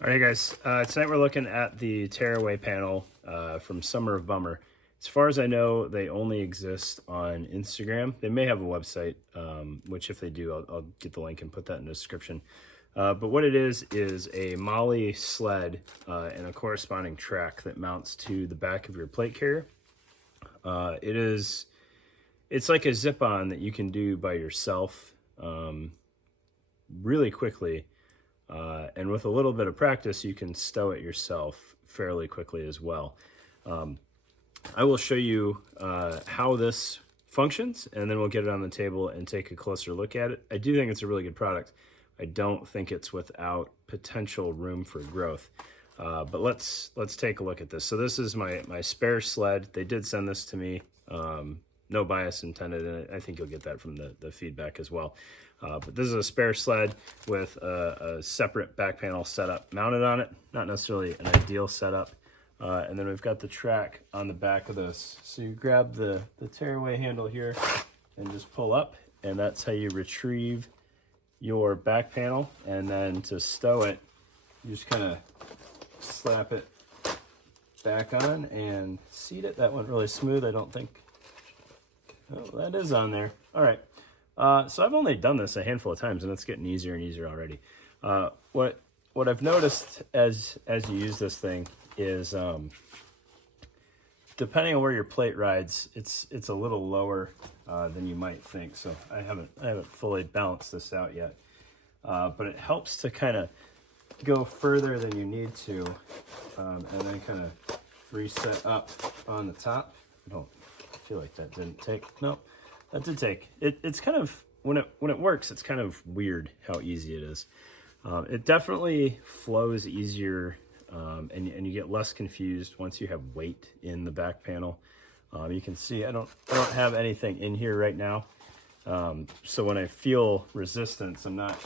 All right, guys. Tonight we're looking at the Terway panel from Summer of Bummer. As far as I know, they only exist on Instagram. They may have a website, which if they do, I'll get the link and put that in the description. But what it is a Molly sled and a corresponding track that mounts to the back of your plate carrier. It's like a zip-on that you can do by yourself really quickly. And with a little bit of practice, you can stow it yourself fairly quickly as well. I will show you how this functions, and then we'll get it on the table and take a closer look at it. I do think it's a really good product. I don't think it's without potential room for growth. But let's take a look at this. So this is my spare sled. They did send this to me. No bias intended, and I think you'll get that from the feedback as well. But this is a spare sled with a separate back panel setup mounted on it. Not necessarily an ideal setup. And then we've got the track on the back of this. So you grab the tearaway handle here and just pull up, and that's how you retrieve your back panel. And then to stow it, you just kind of slap it back on and seat it. That went really smooth, I don't think. Oh, that is on there. All right. So I've only done this a handful of times, and it's getting easier and easier already. What I've noticed as you use this thing is, depending on where your plate rides, it's a little lower than you might think. So I haven't fully balanced this out yet, but it helps to kind of go further than you need to, and then kind of reset up on the top. I feel like that didn't take. No, that did take. It's kind of, when it works, it's kind of weird how easy it is. It definitely flows easier, and you get less confused once you have weight in the back panel. You can see I don't have anything in here right now, so when I feel resistance, I'm not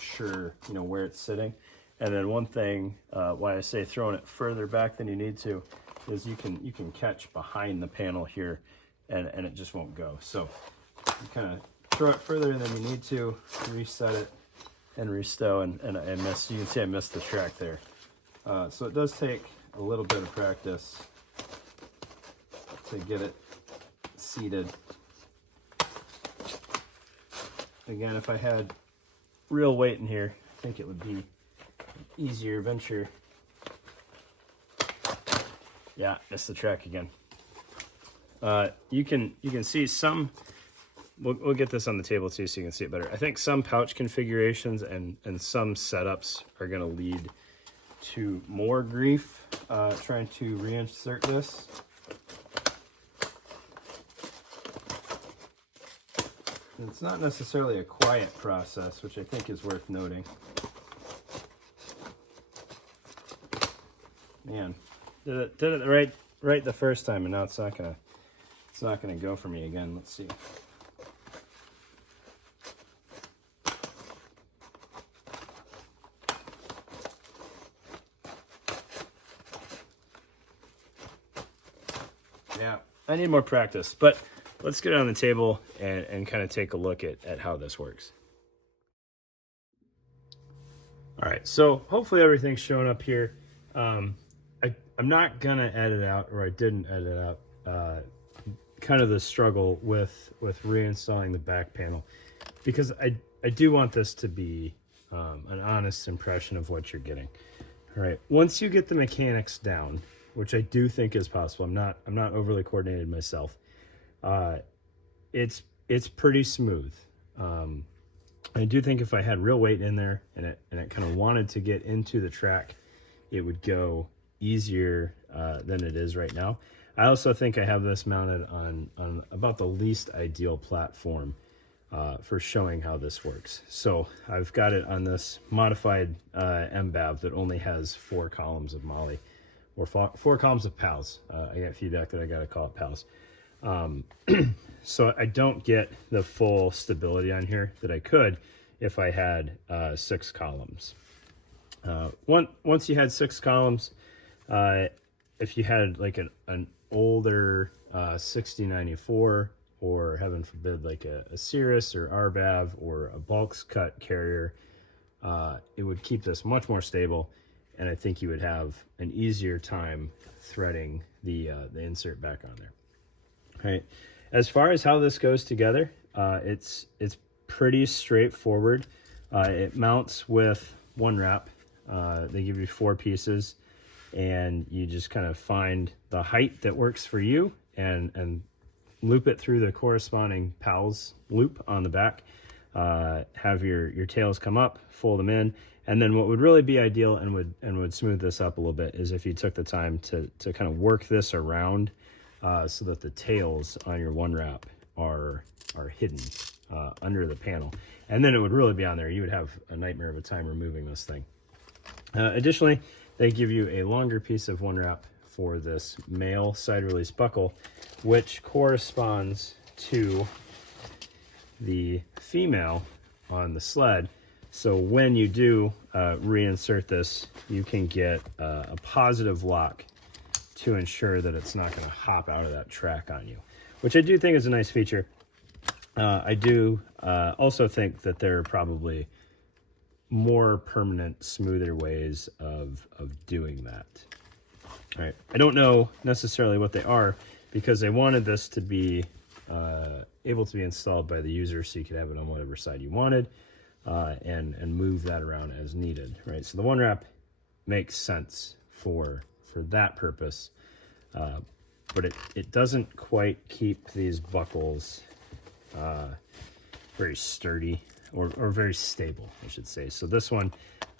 sure where it's sitting. And then one thing why I say throwing it further back than you need to is you can catch behind the panel here, and it just won't go. So you kind of throw it further than you need to, reset it, and restow, and I missed. You can see I missed the track there. So it does take a little bit of practice to get it seated. Again, if I had real weight in here, I think it would be an easier venture. Yeah, missed the track again. You can see some. We'll get this on the table too, so you can see it better. I think some pouch configurations and some setups are going to lead to more grief trying to reinsert this. And it's not necessarily a quiet process, which I think is worth noting. Man, did it right the first time, and now it's not gonna go for me again. Let's see. Yeah, I need more practice, but let's get it on the table and kind of take a look at how this works. All right, so hopefully everything's showing up here. I'm not gonna edit out, or I didn't edit out, kind of the struggle with reinstalling the back panel, because I do want this to be an honest impression of what you're getting. All right, once you get the mechanics down, which I do think is possible. I'm not overly coordinated myself. It's pretty smooth. I do think if I had real weight in there and it kind of wanted to get into the track, it would go easier than it is right now. I also think I have this mounted on about the least ideal platform for showing how this works. So I've got it on this modified MBAV that only has 4 columns of Molly, or 4 columns of PALs. I got feedback that I got to call it PALs. So I don't get the full stability on here that I could if I had 6 columns. Once you had 6 columns, if you had like an older 6094, or heaven forbid like a Cirrus or RBAV or a bulk cut carrier, it would keep this much more stable. and I think you would have an easier time threading the insert back on there. All right. As far as how this goes together, it's pretty straightforward. It mounts with one wrap. They give you 4 pieces, and you just kind of find the height that works for you and loop it through the corresponding PALS loop on the back. Have your tails come up, fold them in, and then what would really be ideal and would smooth this up a little bit is if you took the time to kind of work this around so that the tails on your one wrap are hidden under the panel, and then it would really be on there. You would have a nightmare of a time removing this thing. Additionally, they give you a longer piece of one wrap for this male side release buckle, which corresponds to the female on the sled. So when you do reinsert this, you can get a positive lock to ensure that it's not going to hop out of that track on you, which I do think is a nice feature. I do also think that there are probably more permanent, smoother ways of doing that. All right, I don't know necessarily what they are because they wanted this to be able to be installed by the user, so you could have it on whatever side you wanted and move that around as needed. Right, so the one wrap makes sense for that purpose, but it doesn't quite keep these buckles very sturdy or very stable, I should say. So this one,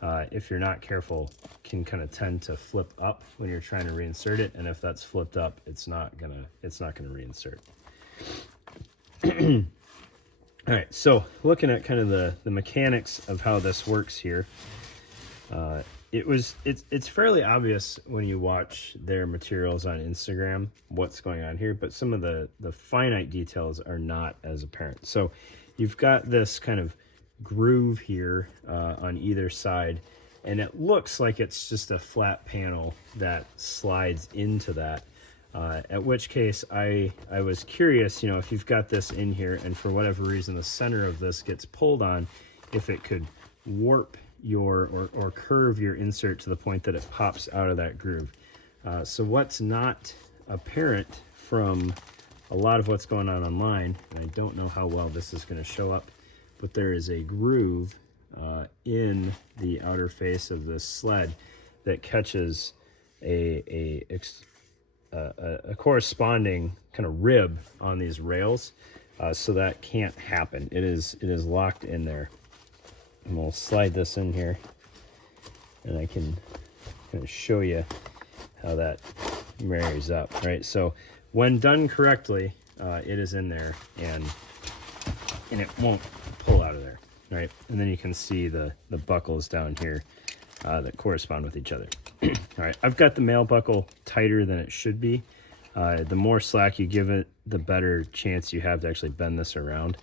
if you're not careful, can kind of tend to flip up when you're trying to reinsert it, and if that's flipped up, it's not gonna reinsert. All right, so looking at kind of the mechanics of how this works here, it's fairly obvious when you watch their materials on Instagram what's going on here, but some of the finite details are not as apparent. So you've got this kind of groove here on either side, and it looks like it's just a flat panel that slides into that. At which case I was curious, if you've got this in here and for whatever reason the center of this gets pulled on, if it could warp or curve your insert to the point that it pops out of that groove. So what's not apparent from a lot of what's going on online, and I don't know how well this is going to show up, but there is a groove in the outer face of this sled that catches a corresponding kind of rib on these rails, so that can't happen. It is locked in there. And we'll slide this in here, and I can kind of show you how that marries up, right? So when done correctly, it is in there, and it won't pull out of there, right? And then you can see the buckles down here that correspond with each other. All right, I've got the male buckle tighter than it should be. The more slack you give it, the better chance you have to actually bend this around.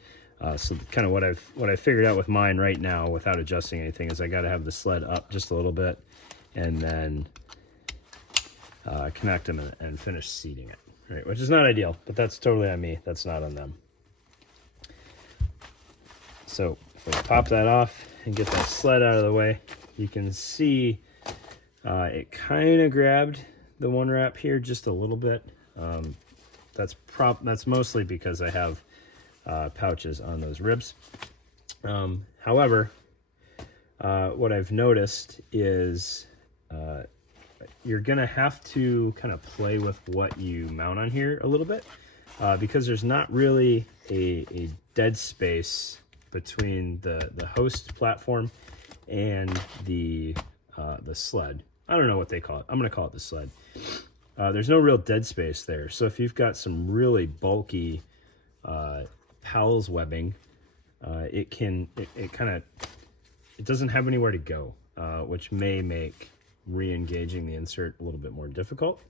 So kind of what I figured out with mine right now, without adjusting anything, is I got to have the sled up just a little bit, and then connect them and finish seating it. Right, which is not ideal, but that's totally on me. That's not on them. So if I pop that off and get that sled out of the way, you can see it kind of grabbed the one wrap here just a little bit. That's mostly because I have pouches on those ribs. However, what I've noticed is you're gonna have to kind of play with what you mount on here a little bit, because there's not really a dead space between the host platform and the sled. I don't know what they call it. I'm gonna call it the sled. There's no real dead space there. So if you've got some really bulky PALS webbing, it doesn't have anywhere to go, which may make re-engaging the insert a little bit more difficult.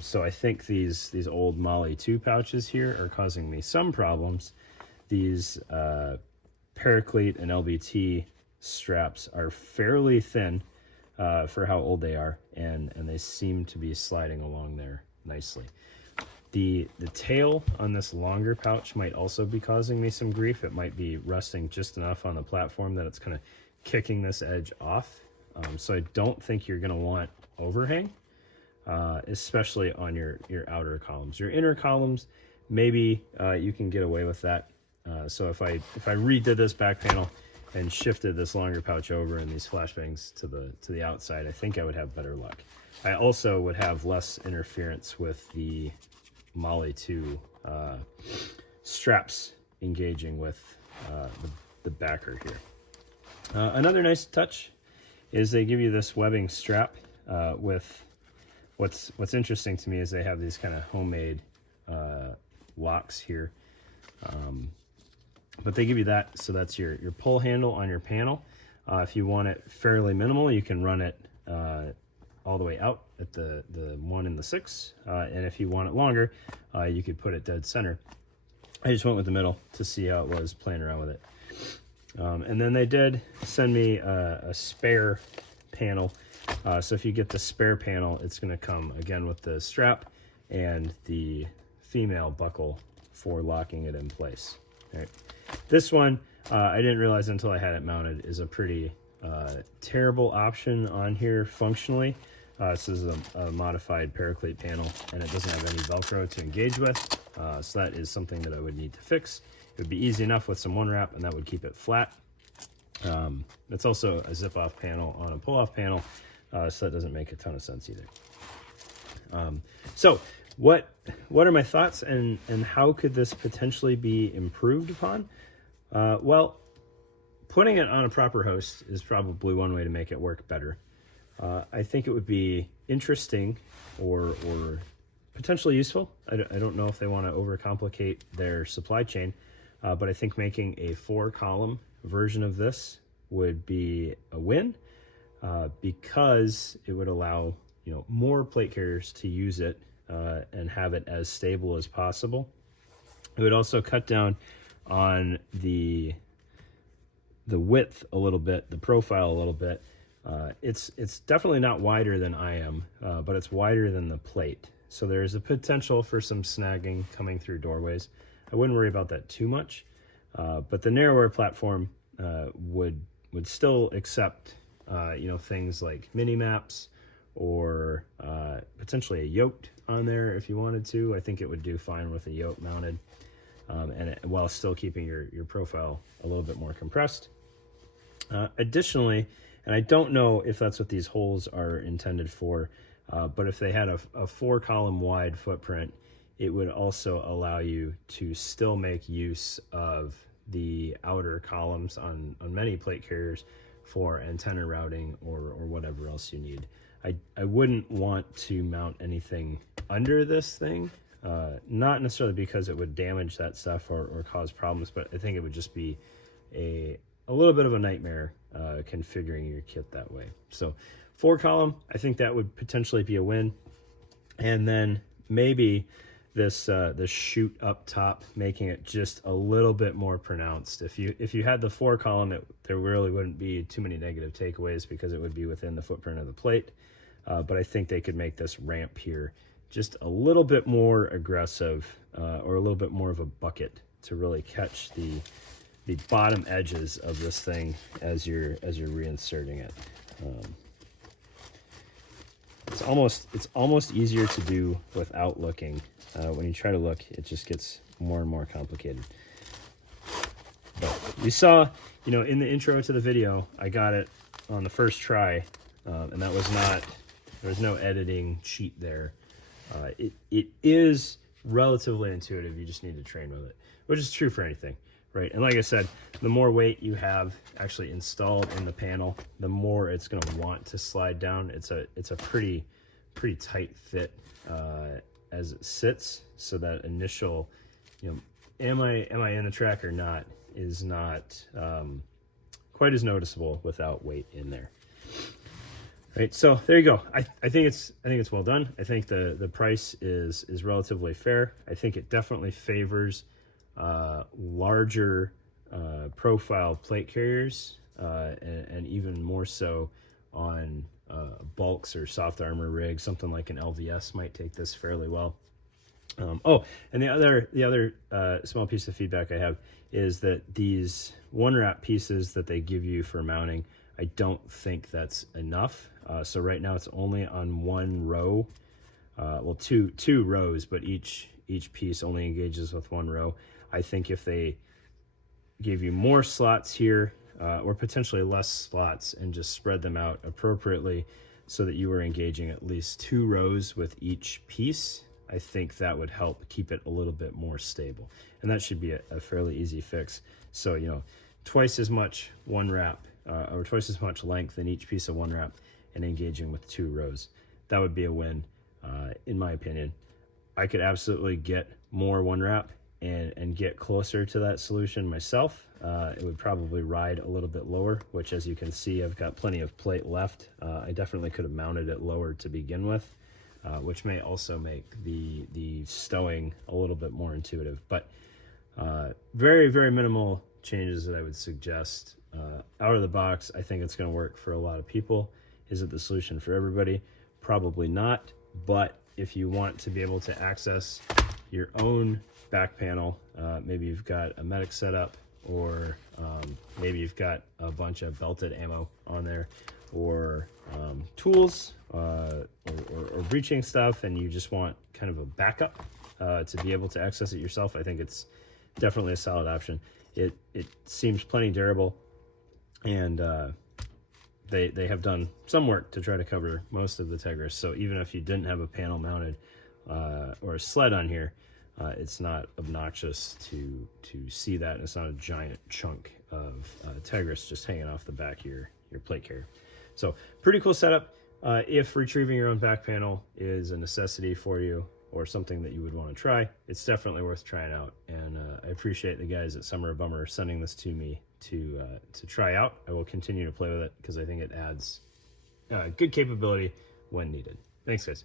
So I think these old Molly 2 pouches here are causing me some problems. These Paraclete and LBT straps are fairly thin for how old they are, and they seem to be sliding along there nicely. The tail on this longer pouch might also be causing me some grief. It might be resting just enough on the platform that it's kind of kicking this edge off. So I don't think you're going to want overhang, especially on your outer columns. Your inner columns, maybe you can get away with that. So if I redid this back panel and shifted this longer pouch over and these flashbangs to the outside, I think I would have better luck. I also would have less interference with the Molly 2 straps engaging with the backer here. Another nice touch is they give you this webbing strap with what's interesting to me is they have these kind of homemade locks here. But they give you that, so that's your pull handle on your panel. If you want it fairly minimal, you can run it all the way out at the 1 and the 6. And if you want it longer, you could put it dead center. I just went with the middle to see how it was playing around with it. And then they did send me a spare panel. So if you get the spare panel, it's going to come again with the strap and the female buckle for locking it in place. All right. This one, I didn't realize until I had it mounted, is a pretty terrible option on here functionally. This is a modified Paraclete panel, and it doesn't have any Velcro to engage with. So that is something that I would need to fix. It would be easy enough with some one wrap, and that would keep it flat. It's also a zip-off panel on a pull-off panel, so that doesn't make a ton of sense either. So what are my thoughts, and how could this potentially be improved upon? Well, putting it on a proper host is probably one way to make it work better. I think it would be interesting or potentially useful. I don't know if they want to overcomplicate their supply chain, but I think making a 4-column version of this would be a win, because it would allow more plate carriers to use it and have it as stable as possible. It would also cut down on the width a little bit, the profile a little bit. It's definitely not wider than I am, but it's wider than the plate. So there's a potential for some snagging coming through doorways. I wouldn't worry about that too much, but the narrower platform would still accept things like mini maps or potentially a yoke on there if you wanted to. I think it would do fine with a yoke mounted, while still keeping your profile a little bit more compressed. Additionally, and I don't know if that's what these holes are intended for, but if they had a 4-column wide footprint, it would also allow you to still make use of the outer columns on many plate carriers for antenna routing or whatever else you need. I wouldn't want to mount anything under this thing, not necessarily because it would damage that stuff or cause problems, but I think it would just be a little bit of a nightmare configuring your kit that way. So 4-column, I think that would potentially be a win. And then maybe this chute up top, making it just a little bit more pronounced. If you had the 4-column, there really wouldn't be too many negative takeaways because it would be within the footprint of the plate. But I think they could make this ramp here just a little bit more aggressive, or a little bit more of a bucket to really catch the bottom edges of this thing as you're reinserting it. It's almost easier to do without looking. When you try to look, it just gets more and more complicated. But you saw, in the intro to the video, I got it on the first try, and there was no editing cheat there. It is relatively intuitive. You just need to train with it, which is true for anything, right? And like I said, the more weight you have actually installed in the panel, the more it's going to want to slide down. It's a pretty tight fit as it sits, so that initial, am I in the track or not, is not quite as noticeable without weight in there. Right, so there you go. I think it's well done. I think the price is relatively fair. I think it definitely favors larger profile plate carriers, and even more so on bulks or soft armor rigs. Something like an LVS might take this fairly well. And the other small piece of feedback I have is that these one wrap pieces that they give you for mounting I don't think that's enough. So right now it's only on one row, well, two rows, but each piece only engages with one row. I think if they gave you more slots here, or potentially less slots, and just spread them out appropriately so that you were engaging at least 2 rows with each piece, I think that would help keep it a little bit more stable. And that should be a fairly easy fix. So, you know, twice as much one wrap, or twice as much length in each piece of one wrap, and engaging with 2 rows. That would be a win, in my opinion. I could absolutely get more one wrap and get closer to that solution myself. It would probably ride a little bit lower, which, as you can see, I've got plenty of plate left. I definitely could have mounted it lower to begin with, which may also make the stowing a little bit more intuitive. But very, very minimal changes that I would suggest. Out of the box, I think it's going to work for a lot of people. Is it the solution for everybody? Probably not. But if you want to be able to access your own back panel, maybe you've got a medic setup, or maybe you've got a bunch of belted ammo on there, or tools, or breaching stuff, and you just want kind of a backup to be able to access it yourself, I think it's definitely a solid option. It seems plenty durable, and they have done some work to try to cover most of the Tigris. So even if you didn't have a panel mounted or a sled on here, it's not obnoxious to see that. It's not a giant chunk of Tigris just hanging off the back of your plate carrier. So pretty cool setup. If retrieving your own back panel is a necessity for you, or something that you would want to try, it's definitely worth trying out. And I appreciate the guys at Summer of Bummer sending this to me to try out. I will continue to play with it because I think it adds good capability when needed. Thanks, guys.